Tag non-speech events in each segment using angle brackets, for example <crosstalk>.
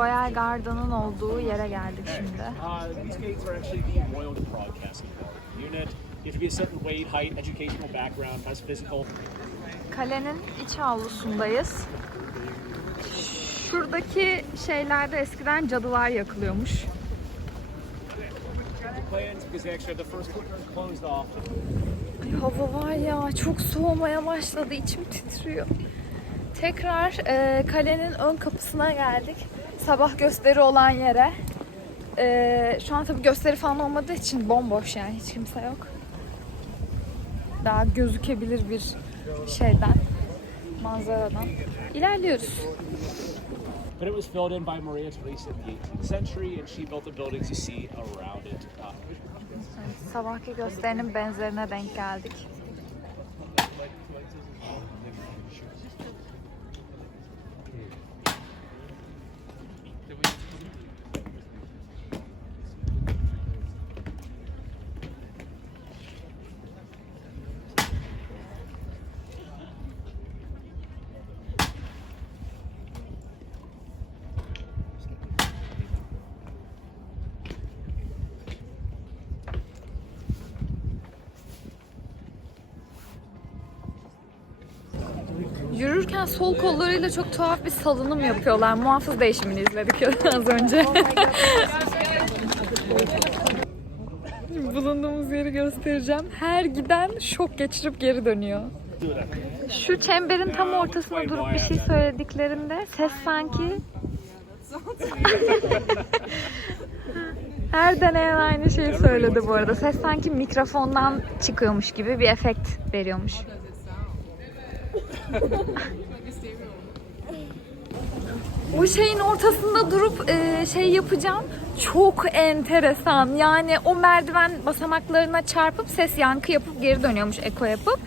Royal Garden'ın olduğu yere geldik şimdi. Uh. Kalenin iç avlusundayız. Şuradaki şeylerde eskiden cadılar yakılıyormuş. Ay hava var ya çok soğumaya başladı içim titriyor. Tekrar e, kalenin ön kapısına geldik. Sabah gösteri olan yere. E, şu an tabii gösteri falan olmadığı için bomboş yani hiç kimse yok. Daha gözükebilir bir şeyden, manzaradan. İlerliyoruz. But it was filled in by Maria Theresa in the 18th century, and she built the buildings you see around it. Sabahki gösterinin benzerine denk geldik. Yürürken sol kollarıyla çok tuhaf bir salınım yapıyorlar. Muhafız değişimini izledik az önce. Şimdi <laughs> bulunduğumuz yeri göstereceğim. Her giden şok geçirip geri dönüyor. Şu çemberin tam ortasına durup bir şey söylediklerinde ses sanki <laughs> Her deneyen aynı şeyi söyledi bu arada. Ses sanki mikrofondan çıkıyormuş gibi bir efekt veriyormuş. <laughs> O şeyin ortasında durup e, şey yapacağım. Çok enteresan. Yani o merdiven basamaklarına çarpıp ses yankı yapıp geri dönüyormuş eko yapıp.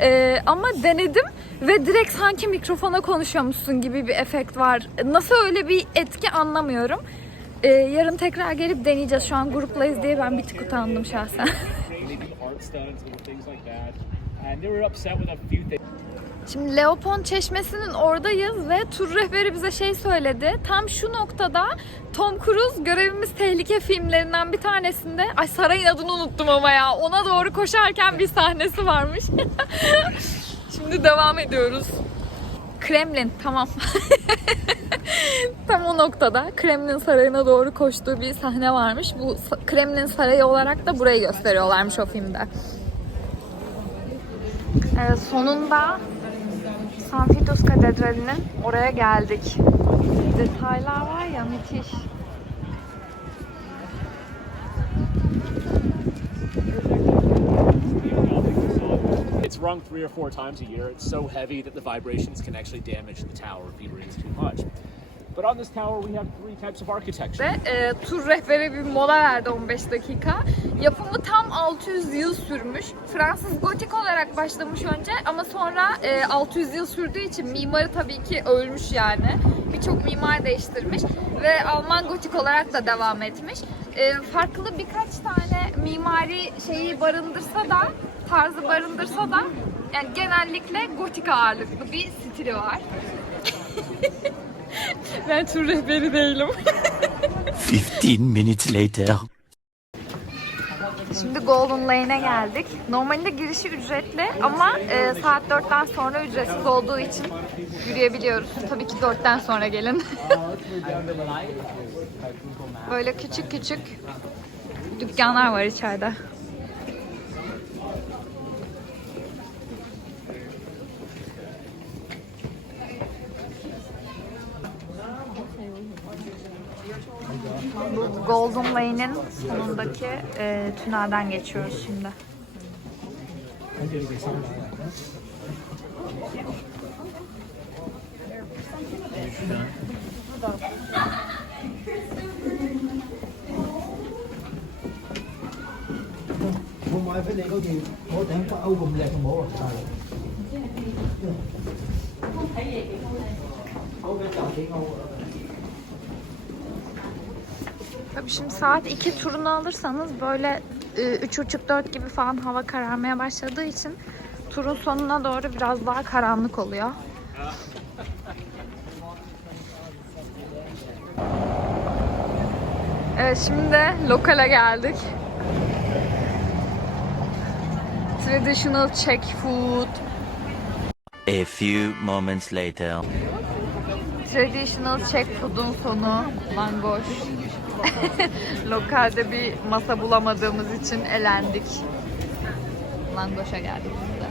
E, ama denedim ve direkt sanki mikrofona konuşuyormuşsun gibi bir efekt var. Nasıl öyle bir etki anlamıyorum. E, yarın tekrar gelip deneyeceğiz. Şu an gruplayız diye ben bir tık utandım şahsen. Şimdi Leopon Çeşmesi'nin oradayız ve tur rehberi bize şey söyledi. Tam şu noktada Tom Cruise görevimiz tehlike filmlerinden bir tanesinde ay sarayın adını unuttum ama ya ona doğru koşarken bir sahnesi varmış. <laughs> Şimdi devam ediyoruz. Kremlin tamam. <laughs> Tam o noktada Kremlin Sarayı'na doğru koştuğu bir sahne varmış. Bu Kremlin Sarayı olarak da burayı gösteriyorlarmış o filmde. Evet, sonunda San Vitus Katedrali'nin oraya geldik. Detaylar var ya müthiş. It's rung three or four times a year. It's so heavy that the vibrations can actually damage the tower if you raise too much. Ve e, tur rehberi bir mola verdi 15 dakika. Yapımı tam 600 yıl sürmüş. Fransız gotik olarak başlamış önce ama sonra e, 600 yıl sürdüğü için mimarı tabii ki ölmüş yani. Birçok mimar değiştirmiş ve Alman gotik olarak da devam etmiş. E, farklı birkaç tane mimari şeyi barındırsa da, tarzı barındırsa da yani genellikle gotik ağırlıklı bir stili var. <laughs> <laughs> ben tur rehberi değilim. 15 minutes later. Şimdi Golden Lane'e geldik. Normalde girişi ücretli ama e, saat 4'ten sonra ücretsiz olduğu için yürüyebiliyoruz. Tabii ki 4'ten sonra gelin. <laughs> Böyle küçük küçük dükkanlar var içeride. Bu Golden Lane'in sonundaki e, tünelden geçiyoruz şimdi. Chị Âu Tabii şimdi saat 2 turunu alırsanız böyle e, 3.30-4 gibi falan hava kararmaya başladığı için turun sonuna doğru biraz daha karanlık oluyor. Evet şimdi de lokale geldik. Traditional Czech food. A few moments later. Traditional Czech food'un sonu langoş. <laughs> Lokalde bir masa bulamadığımız için elendik. Langoş'a geldik biz de.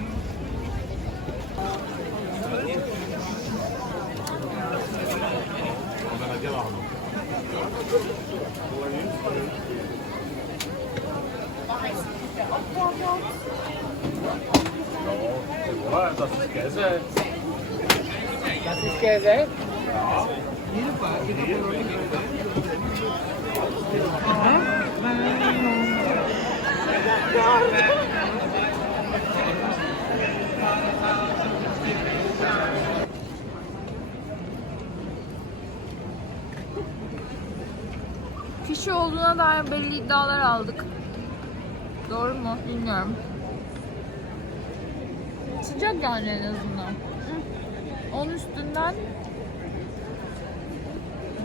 Kişi olduğuna dair belli iddialar aldık. Doğru mu? Bilmiyorum. Sıcak yani en azından. Onun üstünden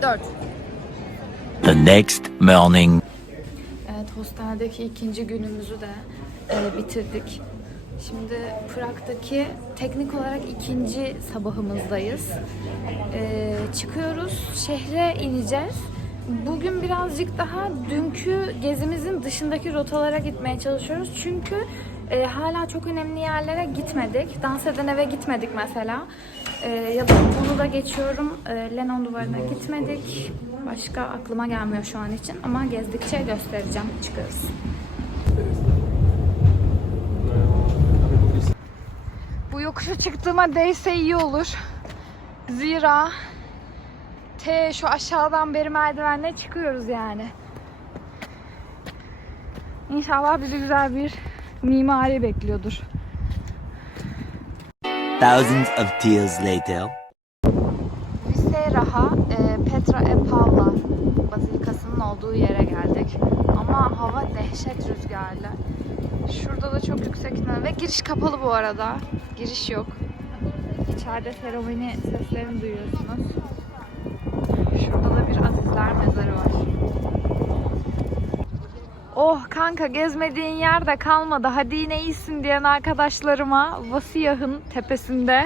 4. The next morning. Evet, hosteldeki ikinci günümüzü de e, bitirdik. Şimdi Prag'daki teknik olarak ikinci sabahımızdayız. E, çıkıyoruz, şehre ineceğiz. Bugün birazcık daha dünkü gezimizin dışındaki rotalara gitmeye çalışıyoruz. Çünkü e, hala çok önemli yerlere gitmedik. Dans eden eve gitmedik mesela. E, ya da bunu da geçiyorum. E, Lenon duvarına gitmedik. Başka aklıma gelmiyor şu an için ama gezdikçe göstereceğim. Çıkarız. Bu yokuşa çıktığıma değse iyi olur. Zira te şu aşağıdan beri merdivenle çıkıyoruz yani. İnşallah bizi güzel bir mimari bekliyordur. Thousands of tears later. Viseyraha, e, Petra e Pavla Bazilikası'nın olduğu yere geldik. Ama hava dehşet rüzgarlı. Şurada da çok yüksek ihtimal- ve giriş kapalı bu arada. Giriş yok. İçeride seromoni seslerini duyuyorsunuz. Oh kanka gezmediğin yerde kalmadı. Hadi yine iyisin diyen arkadaşlarıma Vasiyah'ın tepesinde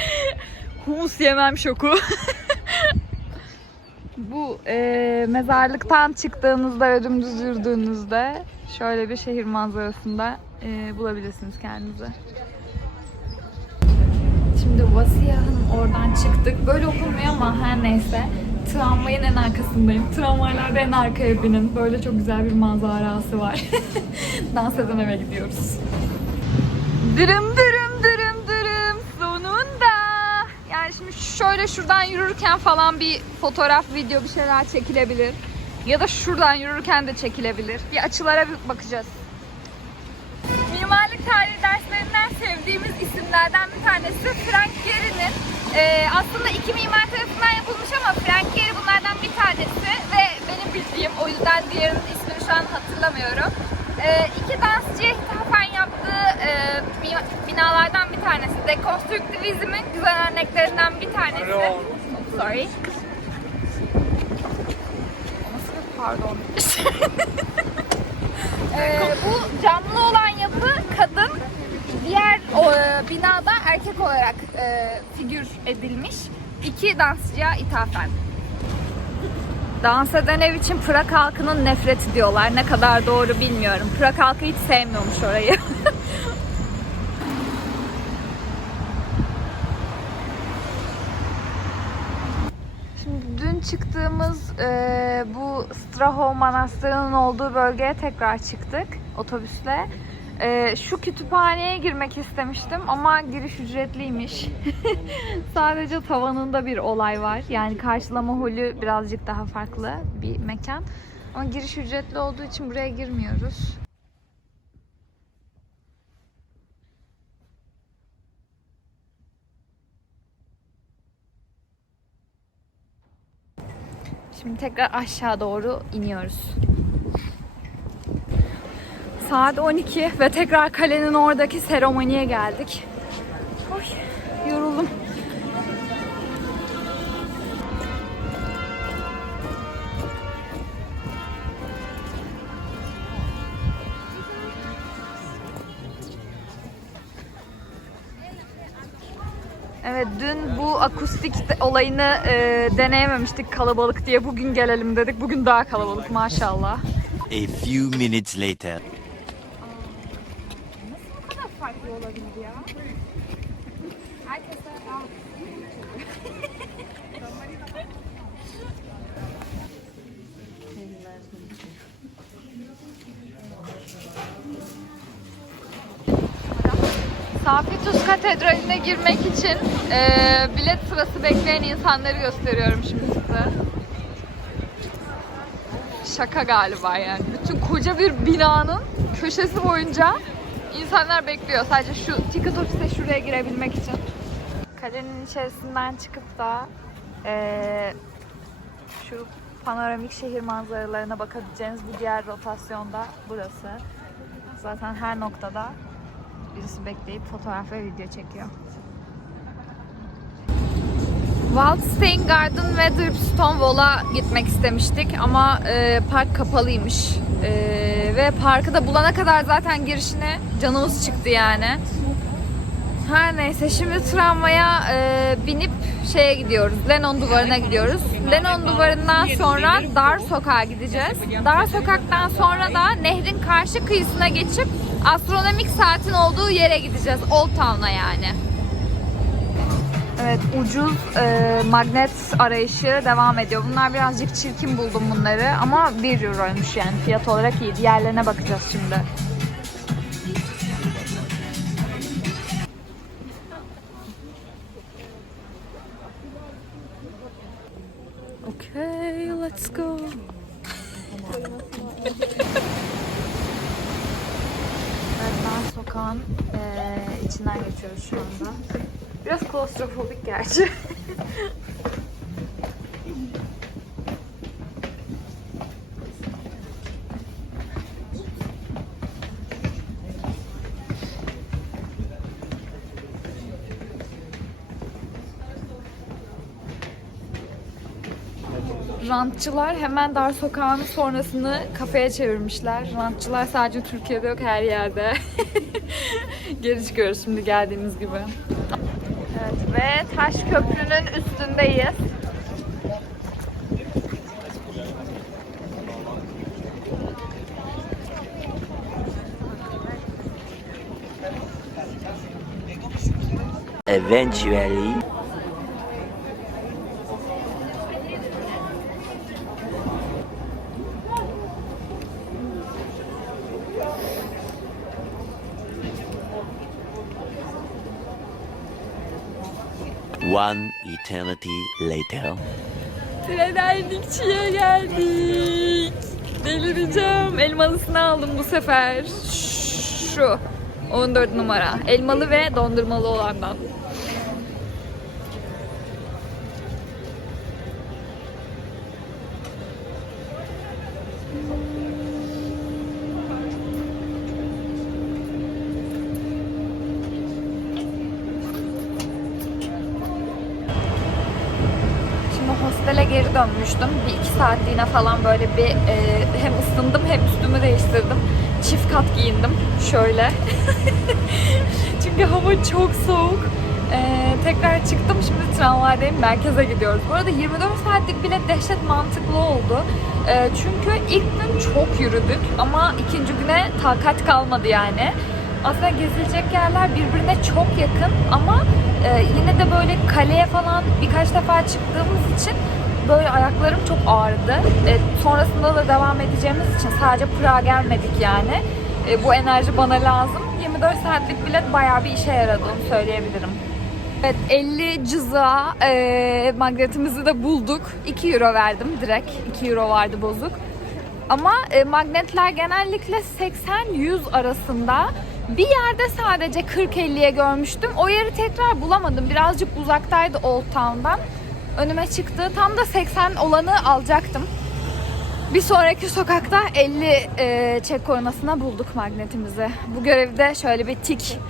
<laughs> humus yemem şoku. <laughs> Bu e, mezarlıktan çıktığınızda ve dümdüz yürüdüğünüzde şöyle bir şehir manzarasında e, bulabilirsiniz kendinizi. Şimdi Vasiyah'ın oradan çıktık. Böyle okunmuyor ama her neyse. Tramvayın en arkasındayım. Tramvaylarda en arkaya binin. Böyle çok güzel bir manzarası var. <laughs> Dans eden eve gidiyoruz. Dırım dırım dırım dırım sonunda. Yani şimdi şöyle şuradan yürürken falan bir fotoğraf, video bir şeyler çekilebilir. Ya da şuradan yürürken de çekilebilir. Bir açılara bir bakacağız. Mimarlık tarihi derslerinden sevdiğimiz isimlerden bir tanesi Frank Gehry'nin. Ee, aslında iki mimar tarafından yapılmış ama Frank Gehry bunlardan bir tanesi ve benim bildiğim o yüzden diğerinin ismini şu an hatırlamıyorum. Ee, iki dansçıya hitafen yaptığı e, binalardan bir tanesi. Dekonstrüktivizmin güzel örneklerinden bir tanesi. Sorry. Nasıl bir pardon? <laughs> Ee, bu camlı olan yapı kadın, diğer o, e, binada erkek olarak e, figür edilmiş. İki dansçıya ithafen. Dans eden ev için Prag halkının nefreti diyorlar. Ne kadar doğru bilmiyorum. Prag halkı hiç sevmiyormuş orayı. <laughs> Şimdi dün çıktığımız e, bu Strahov Manastırı'nın olduğu bölgeye tekrar çıktık otobüsle. E, şu kütüphaneye girmek istemiştim ama giriş ücretliymiş. <laughs> Sadece tavanında bir olay var. Yani karşılama holü birazcık daha farklı bir mekan. Ama giriş ücretli olduğu için buraya girmiyoruz. Şimdi tekrar aşağı doğru iniyoruz. Saat 12 ve tekrar kalenin oradaki seremoniye geldik. Oy, yoruldum. Evet dün bu akustik olayını e, deneyememiştik kalabalık diye. Bugün gelelim dedik. Bugün daha kalabalık maşallah. A few minutes later. Safitus Katedrali'ne girmek için e, bilet sırası bekleyen insanları gösteriyorum şimdi size. Şaka galiba yani. Bütün koca bir binanın köşesi boyunca insanlar bekliyor. Sadece şu ticket ofise şuraya girebilmek için. Kalenin içerisinden çıkıp da eee, şu panoramik şehir manzaralarına bakabileceğiniz bu diğer rotasyonda burası. Zaten her noktada birisi bekleyip fotoğraf ve video çekiyor. Wildstein Garden ve Dripstone Wall'a gitmek istemiştik ama e, park kapalıymış. E, ve parkı da bulana kadar zaten girişine canımız çıktı yani. Her neyse şimdi tramvaya e, binip şeye gidiyoruz. Lennon duvarına gidiyoruz. Lennon duvarından sonra dar sokağa gideceğiz. Dar sokaktan sonra da nehrin karşı kıyısına geçip astronomik saatin olduğu yere gideceğiz. Old Town'a yani. Evet ucuz e, magnet arayışı devam ediyor. Bunlar birazcık çirkin buldum bunları ama 1 euroymuş yani fiyat olarak iyi. Diğerlerine bakacağız şimdi. Biraz klostrofobik gerçi. Rantçılar hemen dar sokağın sonrasını kafeye çevirmişler. Rantçılar sadece Türkiye'de yok her yerde. <laughs> Geri çıkıyoruz şimdi geldiğimiz gibi. Taş köprünün üstündeyiz. Eventually. Eternity later. Trenerdikçiye geldik. Delireceğim. Elmalısını aldım bu sefer. Şu. 14 numara. Elmalı ve dondurmalı olandan. Geri dönmüştüm. Bir iki saatliğine falan böyle bir e, hem ısındım hem üstümü değiştirdim. Çift kat giyindim şöyle. <laughs> Çünkü hava çok soğuk. E, tekrar çıktım şimdi tramvaydayım merkeze gidiyoruz. Bu arada 24 saatlik bile dehşet mantıklı oldu. E, çünkü ilk gün çok yürüdük ama ikinci güne takat kalmadı yani. Aslında gezilecek yerler birbirine çok yakın ama e, yine de böyle kaleye falan birkaç defa çıktığımız için böyle ayaklarım çok ağrıdı. E, sonrasında da devam edeceğimiz için sadece Prag'a gelmedik yani. E, bu enerji bana lazım. 24 saatlik bilet bayağı bir işe yaradı onu söyleyebilirim. Evet 50 cıza e, magnetimizi de bulduk. 2 euro verdim direkt. 2 euro vardı bozuk. Ama e, magnetler genellikle 80-100 arasında. Bir yerde sadece 40-50'ye görmüştüm. O yeri tekrar bulamadım. Birazcık uzaktaydı Old Town'dan. Önüme çıktı. Tam da 80 olanı alacaktım. Bir sonraki sokakta 50 e, çek kornasına bulduk magnetimizi. Bu görevde şöyle bir tik. <laughs>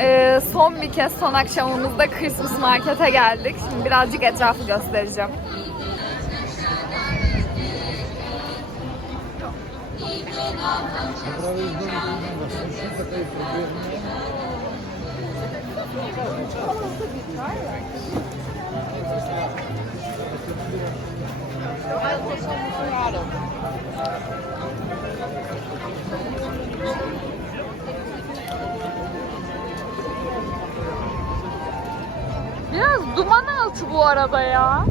E, son bir kez son akşamımızda Christmas Market'e geldik. Şimdi birazcık etrafı göstereceğim. Biraz duman altı bu arada ya.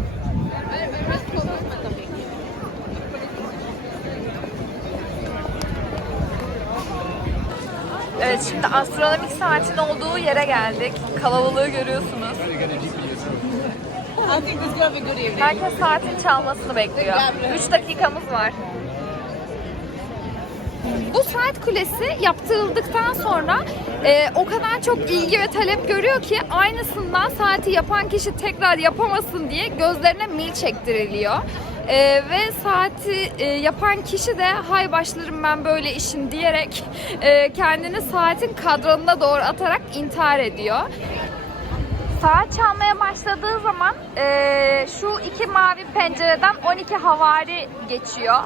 Evet şimdi astronomik saatin olduğu yere geldik. Kalabalığı görüyorsunuz. Herkes saatin çalmasını bekliyor. 3 dakikamız var. Bu saat kulesi yaptırıldıktan sonra e, o kadar çok ilgi ve talep görüyor ki aynısından saati yapan kişi tekrar yapamasın diye gözlerine mil çektiriliyor. E, ve saati e, yapan kişi de hay başlarım ben böyle işin diyerek e, kendini saatin kadranına doğru atarak intihar ediyor. Saat çalmaya başladığı zaman eee, şu iki mavi pencereden 12 havari geçiyor.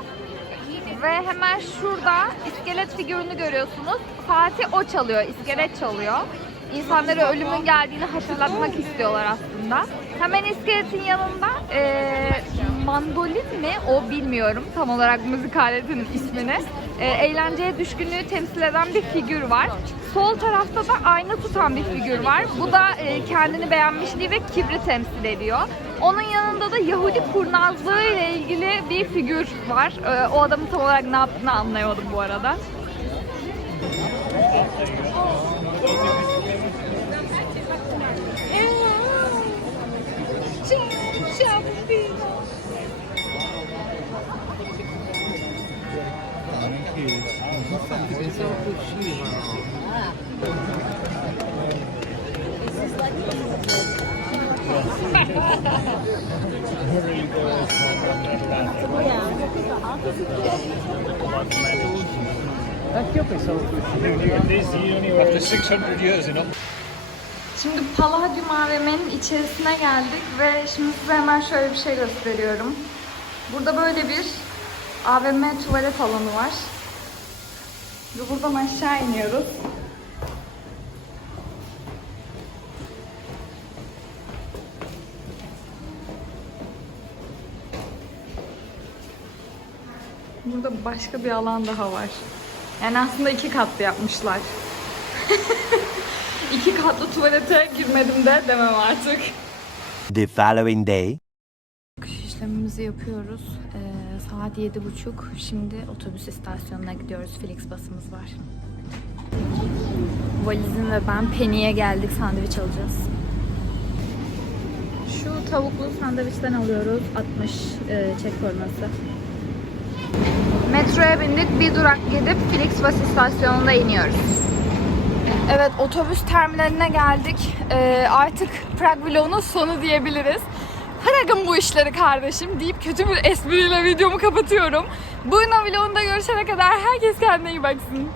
Ve hemen şurada iskelet figürünü görüyorsunuz. Saati o çalıyor, iskelet çalıyor. İnsanlara ölümün geldiğini hatırlatmak istiyorlar aslında. Hemen iskeletin yanında eee, mandolin mi o bilmiyorum tam olarak müzik aletinin ismini. Eee, eğlenceye düşkünlüğü temsil eden bir figür var. Sol tarafta da ayna tutan bir figür var. Bu da eee, kendini beğenmişliği ve kibri temsil ediyor. Onun yanında da Yahudi kurnazlığı ile ilgili bir figür var. Eee, o adamın tam olarak ne yaptığını anlayamadım bu arada. After 600 years, know. Şimdi Palladium AVM'nin içerisine geldik ve şimdi size hemen şöyle bir şey gösteriyorum. Burada böyle bir AVM tuvalet alanı var. Ve buradan aşağı iniyoruz. Burada başka bir alan daha var. Yani aslında iki katlı yapmışlar. <laughs> İki katlı tuvalete girmedim de demem artık. The following day. Çıkış işlemimizi yapıyoruz. Ee, saat yedi buçuk. Şimdi otobüs istasyonuna gidiyoruz. Felix basımız var. Valizim ve ben Penny'e geldik. Sandviç alacağız. Şu tavuklu sandviçten alıyoruz. 60 e, çek forması. Metroya bindik. Bir durak gidip Felix istasyonunda iniyoruz. Evet otobüs terminaline geldik. Ee, artık Prag vlogunun sonu diyebiliriz. Bırakın bu işleri kardeşim deyip kötü bir espriyle videomu kapatıyorum. Bu vlogunda görüşene kadar herkes kendine iyi baksın.